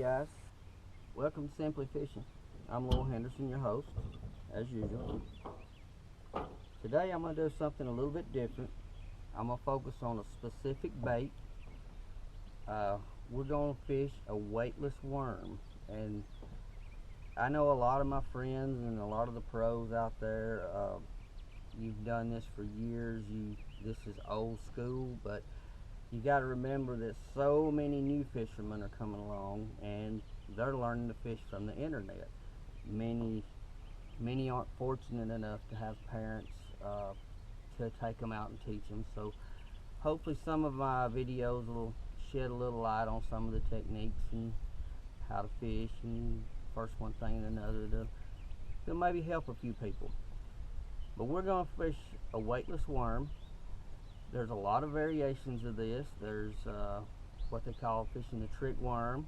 guys, welcome to Simply Fishing. I'm Lowell Henderson, your host, as usual. Today I'm going to do something a little bit different. I'm going to focus on a specific bait. We're going to fish a weightless worm, and I know a lot of my friends and a lot of the pros out there, you've done this for years. This is old school, but you got to remember that so many new fishermen are coming along and they're learning to fish from the internet. Many aren't fortunate enough to have parents to take them out and teach them. So hopefully some of my videos will shed a little light on some of the techniques and how to fish, and first one thing and another to maybe help a few people. But we're going to fish a weightless worm. There's a lot of variations of this. There's what they call fishing the trick worm,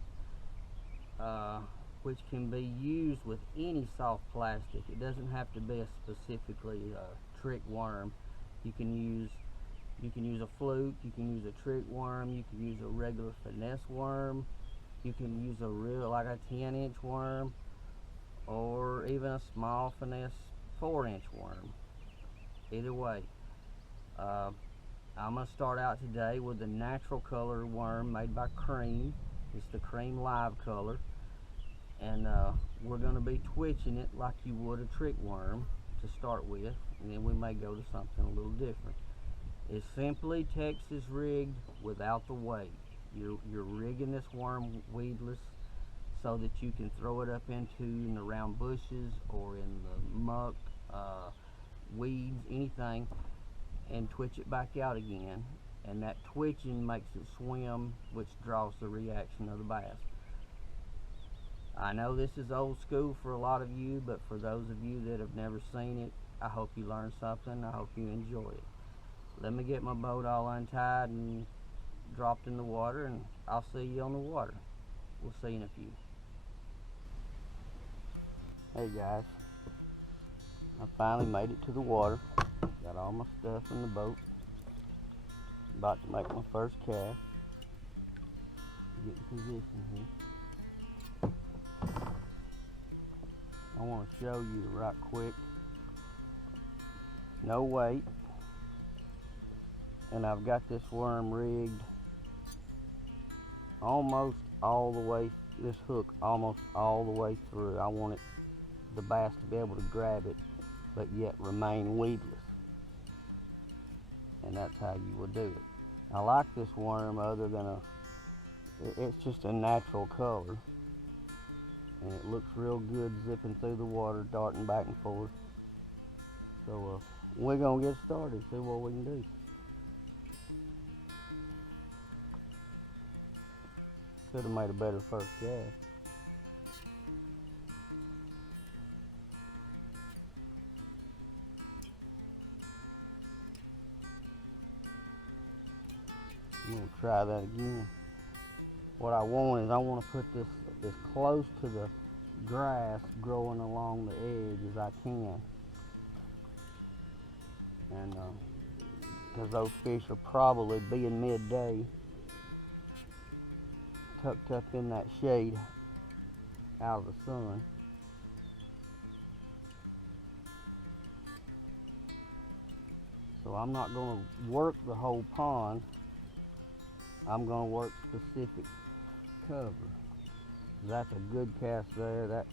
which can be used with any soft plastic. It doesn't have to be a specifically trick worm. You can use a fluke, you can use a trick worm, you can use a regular finesse worm, you can use a real, like a 10-inch worm, or even a small finesse 4-inch worm. Either way, I'm going to start out today with the natural color worm made by Cream. It's the Cream Live color, and we're going to be twitching it like you would a trick worm to start with, and then we may go to something a little different. It's simply Texas rigged without the weight. You're rigging this worm weedless so that you can throw it up into and around bushes or in the muck, weeds, anything, and twitch it back out again. And that twitching makes it swim, which draws the reaction of the bass. I know this is old school for a lot of you, but for those of you that have never seen it, I hope you learned something. I hope you enjoy it. Let me get my boat all untied and dropped in the water, and I'll see you on the water. We'll see you in a few. Hey guys, I finally made it to the water. Got all my stuff in the boat. About to make my first cast. Get in position here. I want to show you right quick. No weight. And I've got this worm rigged almost all the way, this hook almost all the way through. I want the bass to be able to grab it, but yet remain weedless. And that's how you would do it. I like this worm other than it's just a natural color. And it looks real good zipping through the water, darting back and forth. So we're going to get started, see what we can do. Could have made a better first cast. I'm going to try that again. What I want is I want to put this as close to the grass growing along the edge as I can. And because those fish are probably being midday, tucked up in that shade out of the sun. So I'm not going to work the whole pond. I'm going to work specific cover. That's a good cast there. That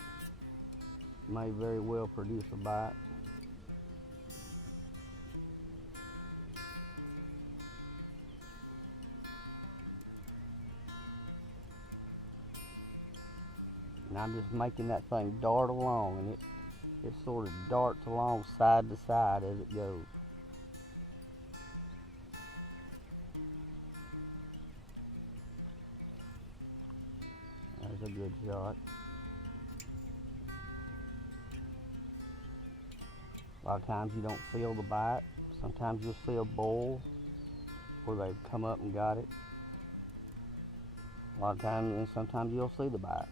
may very well produce a bite. And I'm just making that thing dart along, and it sort of darts along side to side as it goes. There's a good shot. A lot of times you don't feel the bite. Sometimes you'll see a boil where they've come up and got it. A lot of times, and sometimes you'll see the bite.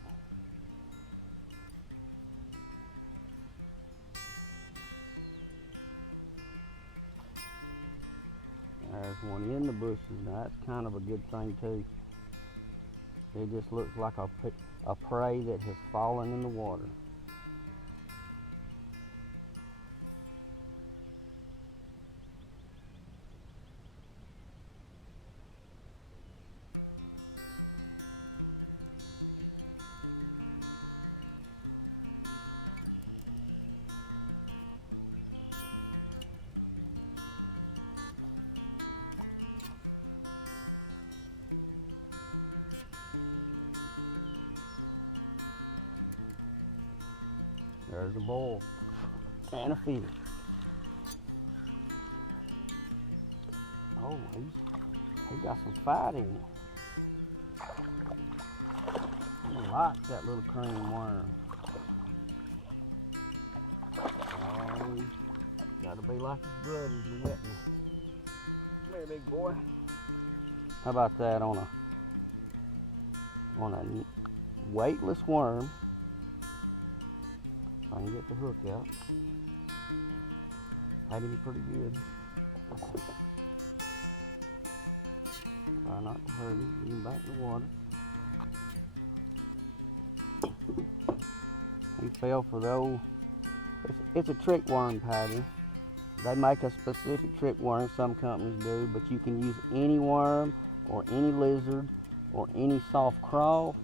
There's one in the bushes. Now that's kind of a good thing too. It just looks like a a prey that has fallen in the water. There's a bull and a fish. Oh, he got some fight in him. I like that little cream worm. Oh, gotta be like his brothers and wetness. Come here, big boy. How about that on a weightless worm? If I can get the hook out. Had him pretty good. Try not to hurt him. Get him back in the water. He fell for the old. It's a trick worm pattern. They make a specific trick worm, some companies do, but you can use any worm or any lizard or any soft crawl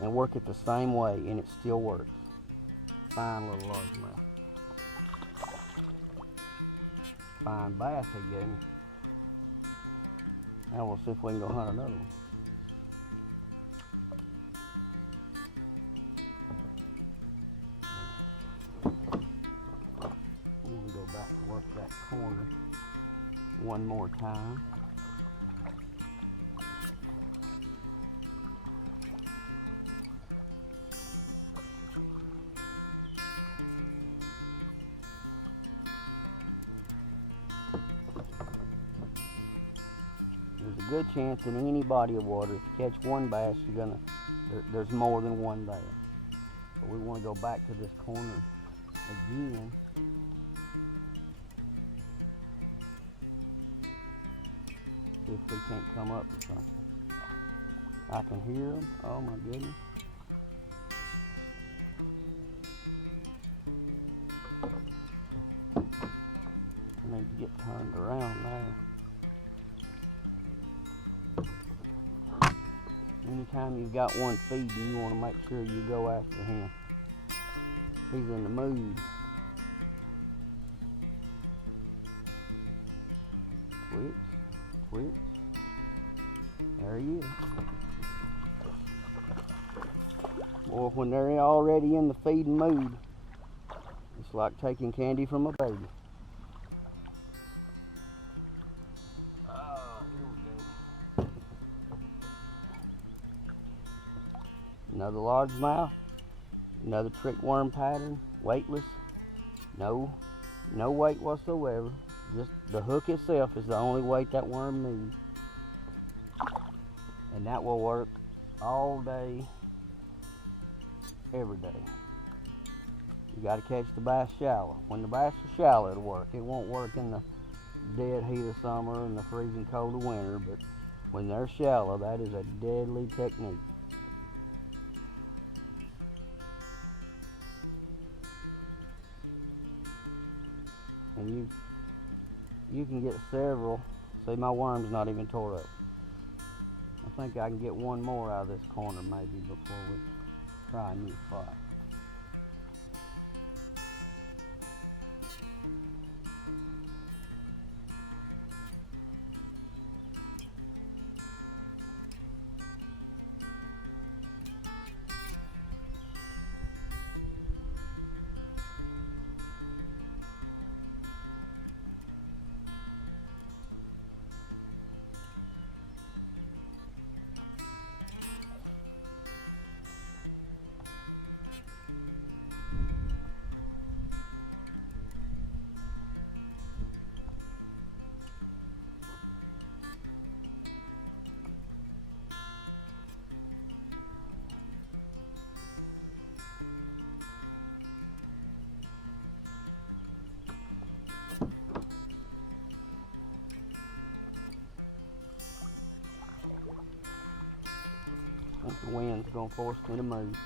and work it the same way, and it still works. Fine little largemouth. Fine bass he gave me. Now we'll see if we can go hunt another one. I'm gonna go back and work that corner one more time. There's a good chance in any body of water, if you catch one bass, there's more than one there. But we want to go back to this corner again. See if we can't come up with something. I can hear them. Oh my goodness. I need to get turned around there. Anytime you've got one feeding, you want to make sure you go after him. He's in the mood. Twitch, twitch. There he is. Boy, when they're already in the feeding mood, it's like taking candy from a baby. Another largemouth, another trick worm pattern, weightless, no weight whatsoever. Just the hook itself is the only weight that worm needs. And that will work all day, every day. You got to catch the bass shallow. When the bass are shallow, it'll work. It won't work in the dead heat of summer and the freezing cold of winter, but when they're shallow, that is a deadly technique. And you can get several. See, my worm's not even tore up. I think I can get one more out of this corner maybe before we try a new spot. The wind's gonna force me to move.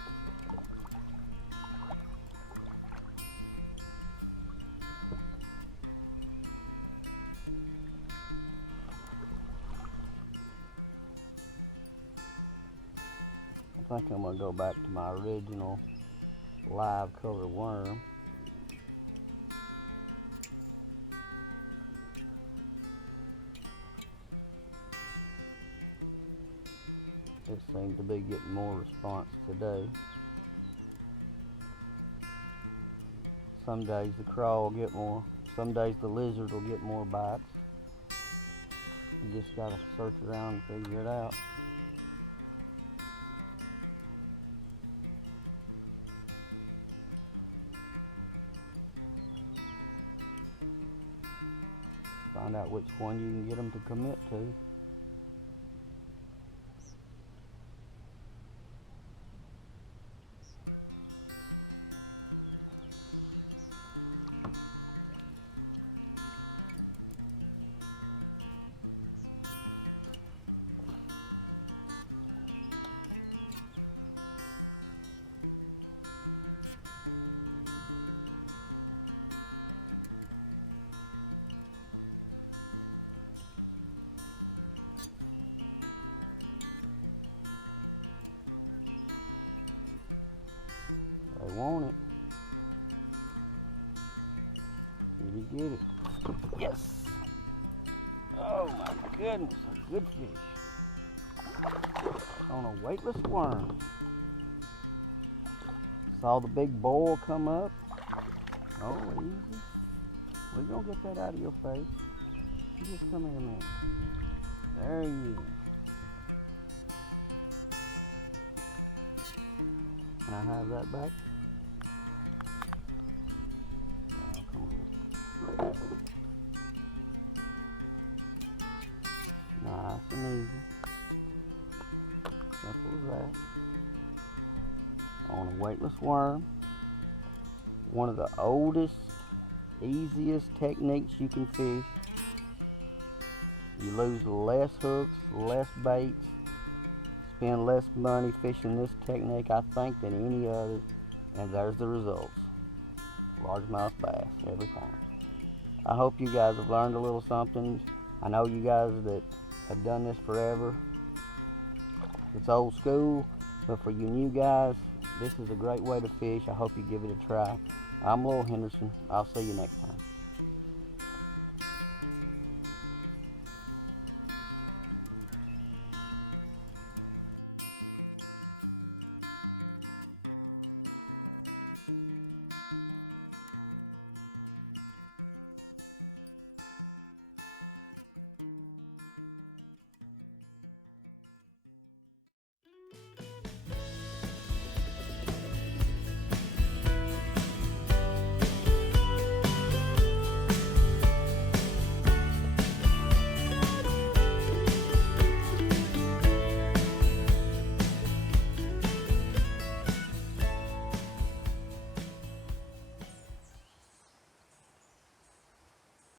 I think I'm gonna go back to my original live color worm. It seems to be getting more response today. Some days the crawl will get more, some days the lizard will get more bites. You just gotta search around and figure it out. Find out which one you can get them to commit to. They want it. Did he get it? Yes! Oh my goodness, a good fish. On a weightless worm. Saw the big boil come up. Oh, easy. We're gonna get that out of your face. You just come here a minute. There he is. Can I have that back? Oh, come on. Nice and easy. Simple as that. On a weightless worm. One of the oldest, easiest techniques you can fish. You lose less hooks, less baits, spend less money fishing this technique, I think, than any other, and there's the results. Largemouth bass every time. I hope you guys have learned a little something. I know you guys that have done this forever. It's old school, but for you new guys, this is a great way to fish. I hope you give it a try. I'm Lowell Henderson. I'll see you next time.